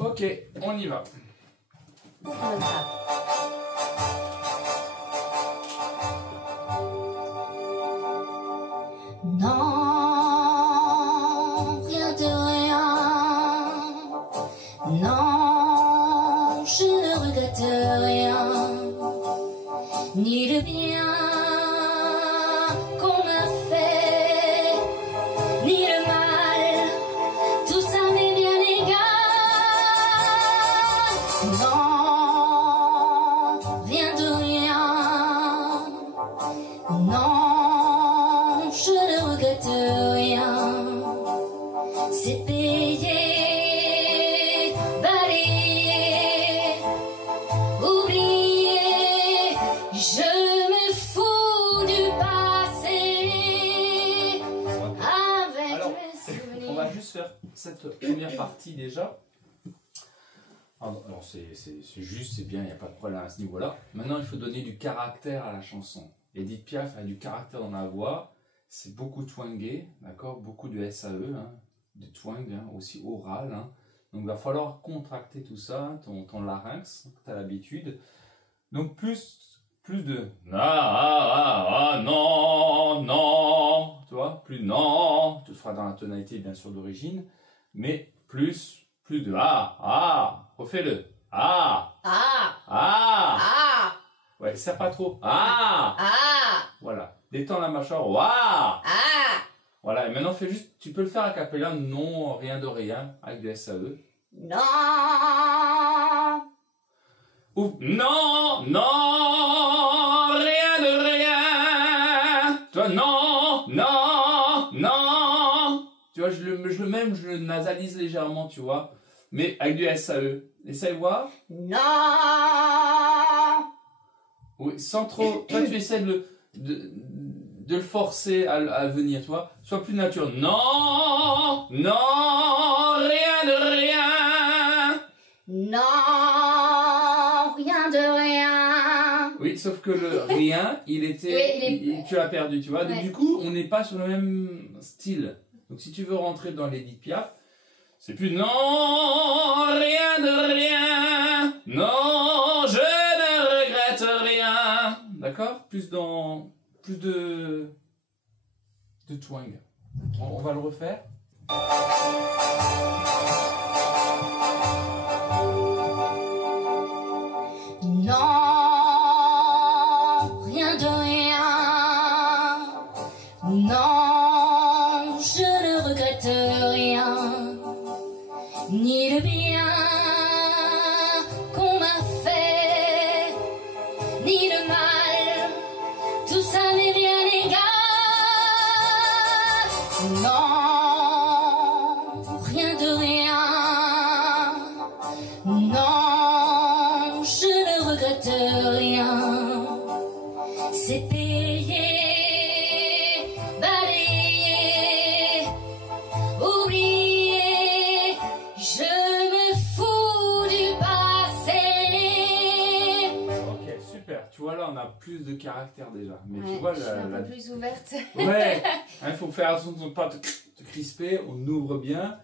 Ok, on y va. Non, rien de rien. Non, je ne regrette rien. Ni le bien qu'on m'a fait, ni le mal, tout ça m'est bien égal. Non, rien de rien. Non, je ne regrette rien. C'est payé, balayé, oublié. Je me fous du passé. Avec Alors, mes souvenirs. on va juste faire cette première partie déjà. Alors c'est juste, c'est bien, il n'y a pas de problème à ce niveau-là. Maintenant, il faut donner du caractère à la chanson. Edith Piaf a du caractère dans la voix. C'est beaucoup twangé, d'accord, beaucoup de SAE, hein, de twang, hein, aussi oral. Hein. Donc, il va falloir contracter tout ça, ton larynx, tu as l'habitude. Donc, plus de non, non, tu vois, plus non, tu le feras dans la tonalité bien sûr d'origine, mais plus de refais-le, Ah, ah, ouais, serre pas trop, ah, voilà, détends la mâchoire, ah, ah. voilà, et maintenant fais juste, tu peux le faire a cappella, non, rien de rien, avec du SAE, Non. ou non, non, rien de rien, tu vois, non, non, non, tu vois, je le nasalise légèrement, tu vois, mais avec du SAE, essaye voir, Non. oui, sans trop, toi tu essaies de le forcer à venir, tu vois, sois plus naturel, non, non, rien de rien, Non, rien de rien. oui, sauf que le rien, il était, Oui, tu l'as perdu, tu vois. Donc Ouais. du coup, on n'est pas sur le même style. Donc si tu veux rentrer dans l'Edith Piaf, c'est plus non, rien de rien, non, je ne regrette rien. D'accord? Plus de twang. On va le refaire. Non, rien de rien. Non, je ne regrette rien. Ni le bien qu'on m'a fait, ni le mal, tout ça m'est bien égal. Non, rien de rien. Non, je ne regrette rien. C'est payé, balayé, oublié. Je me fous du passé. Ok, super. Tu vois là, on a plus de caractère déjà. Mais tu Ouais, vois je suis un peu plus ouverte. Ouais, il faut faire attention de ne pas te crisper, on ouvre bien.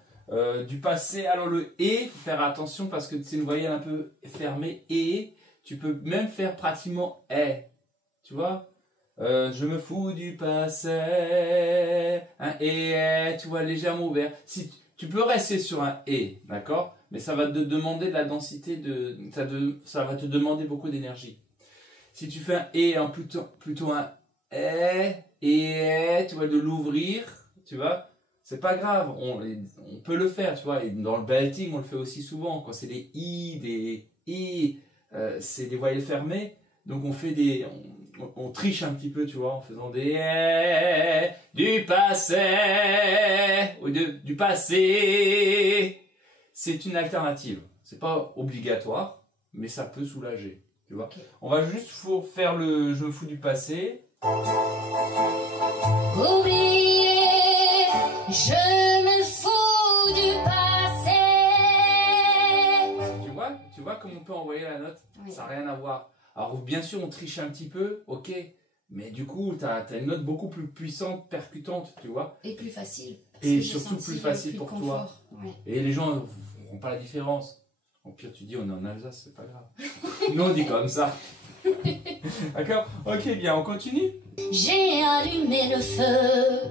Du passé, alors le et, il faut faire attention parce que c'est une voyelle un peu fermée, et tu peux même faire pratiquement est, tu vois. Je me fous du passé, un et, tu vois, légèrement ouvert. Si tu peux rester sur un et, d'accord, mais ça va te demander de la densité, ça va te demander beaucoup d'énergie. Si tu fais un et en plutôt un et, tu vois, de l'ouvrir, tu vois, c'est pas grave, on peut le faire, tu vois, et dans le belting, on le fait aussi souvent, quand c'est des i, des i, c'est des voyelles fermées, donc on fait on triche un petit peu, tu vois, en faisant des du passé, ou du passé, c'est une alternative, c'est pas obligatoire, mais ça peut soulager, tu vois. Okay. On va juste faire le je me fous du passé. Oubliez, je me fous du passé. Tu vois comment on peut envoyer la note, Oui. Ça n'a rien à voir. Alors bien sûr on triche un petit peu, ok, mais du coup tu as une note beaucoup plus puissante, percutante, tu vois. Et plus facile. Et surtout plus facile pour toi. Ouais. Et les gens ne verront pas la différence. Au pire, tu dis on est en Alsace, c'est pas grave. Nous, on dit comme ça. D'accord? Ok, bien, on continue. J'ai allumé le feu,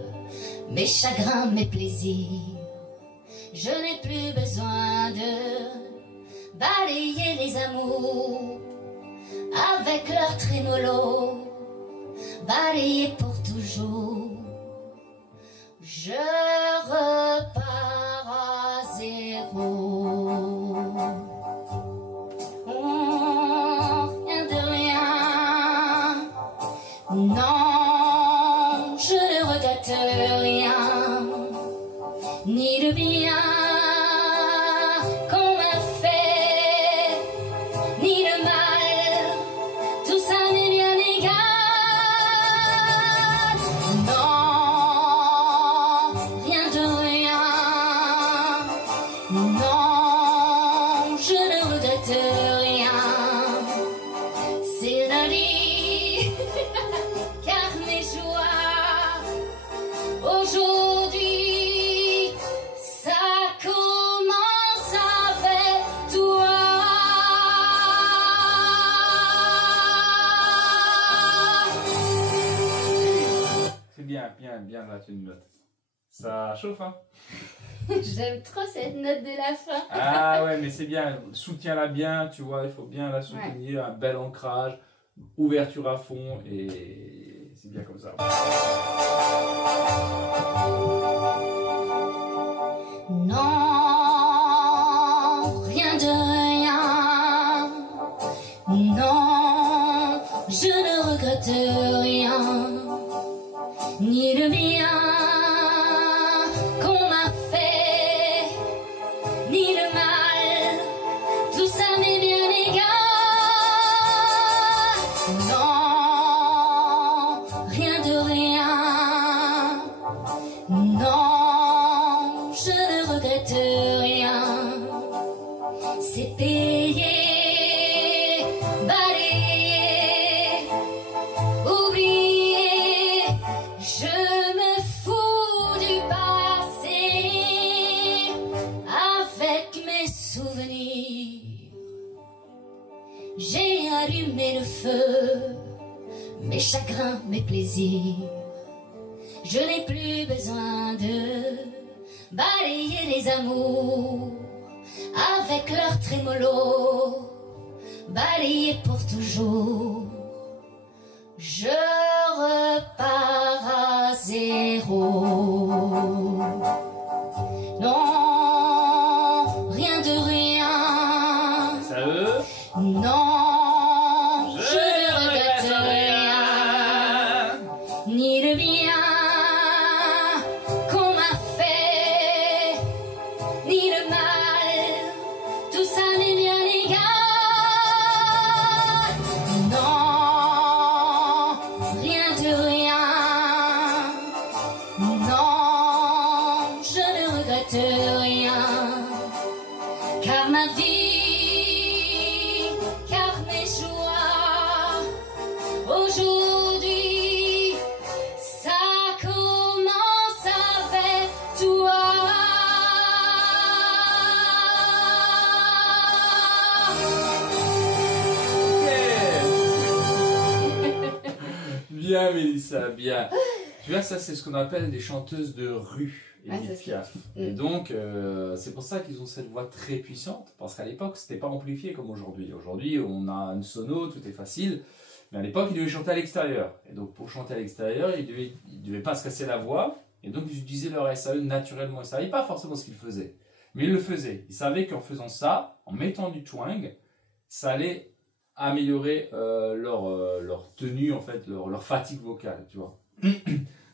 mes chagrins, mes plaisirs. Je n'ai plus besoin de balayer les amours avec leur trémolo, balayer pour toujours. Je repars à zéro. Rien de rien. Non, je ne regrette rien, ni le bien qu'on m'a fait, ni le mal. Tout ça m'est bien égal. Non, rien de rien. Non, je ne regrette rien. C'est la vie, car mes joies aujourd'hui, ça commence avec toi. C'est bien, bien, bien là, tu une note. Ça chauffe, hein? J'aime trop cette note de la fin. Ah ouais, mais c'est bien. Soutiens-la bien, tu vois, il faut bien la soutenir. Un bel ancrage, ouverture à fond, et c'est bien comme ça. Non, rien de rien. Non, je ne regrette rien, ni le bien qu'on m'a fait, ni le mal. Tout ça m'est bien égal. Non, rien de rien. Non, je ne regrette rien. C'est payé, balayé, oublié. Je me fous du passé avec mes souvenirs. J'ai allumé le feu, mes chagrins, mes plaisirs. Je n'ai plus besoin de balayer les amours avec leur trémolo, balayer pour toujours. Je repars à zéro. Non, rien de rien. Ça veut? Non, je ne regrette rien, ni le bien qu'on m'a fait, ni le mal. Tout ça m'est bien égal. Non, rien de rien. Non, je ne regrette rien, car ma vie, car mes joies aujourd'hui, ça commence avec toi. Bien, Mélissa, bien. Tu vois, ça, c'est ce qu'on appelle des chanteuses de rue, Ah, Edith ça, Piaf. Et donc, c'est pour ça qu'ils ont cette voix très puissante, parce qu'à l'époque, c'était pas amplifié comme aujourd'hui. Aujourd'hui, on a une sono, tout est facile. Mais à l'époque, ils devaient chanter à l'extérieur. Et donc, pour chanter à l'extérieur, ils devaient pas se casser la voix. Et donc, ils utilisaient leur SAE naturellement. Ils ne savaient pas forcément ce qu'ils faisaient. Mais ils le faisaient. Ils savaient qu'en faisant ça, en mettant du twang, ça allait améliorer leur tenue, en fait, leur fatigue vocale, tu vois.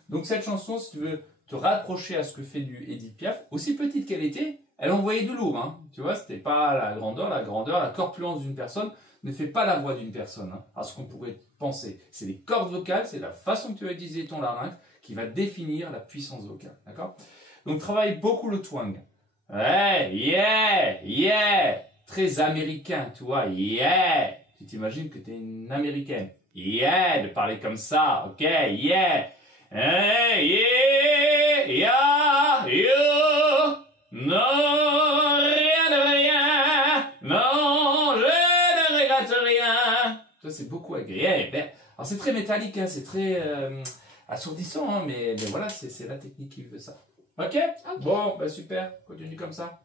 Donc, cette chanson, si tu veux te rapprocher à ce que fait du Edith Piaf, aussi petite qu'elle était, elle envoyait du lourd, hein. Tu vois, c'était pas la grandeur, la corpulence d'une personne ne fait pas la voix d'une personne, hein, à ce qu'on pourrait penser. C'est les cordes vocales, c'est la façon que tu vas utiliser ton larynx qui va définir la puissance vocale, d'accord? Donc, travaille beaucoup le twang. Ouais, yeah, yeah, très américain, tu vois, yeah. Tu t'imagines que tu es une américaine. Yeah, de parler comme ça, ok, yeah. Hey, yeah, yeah, you. Non, rien de rien. Non, regrette rien. Ça, c'est beaucoup agréable. Alors, c'est très métallique, hein, c'est très assourdissant, hein, mais voilà, c'est la technique qui veut ça. Ok. Bon, bah super, continue comme ça.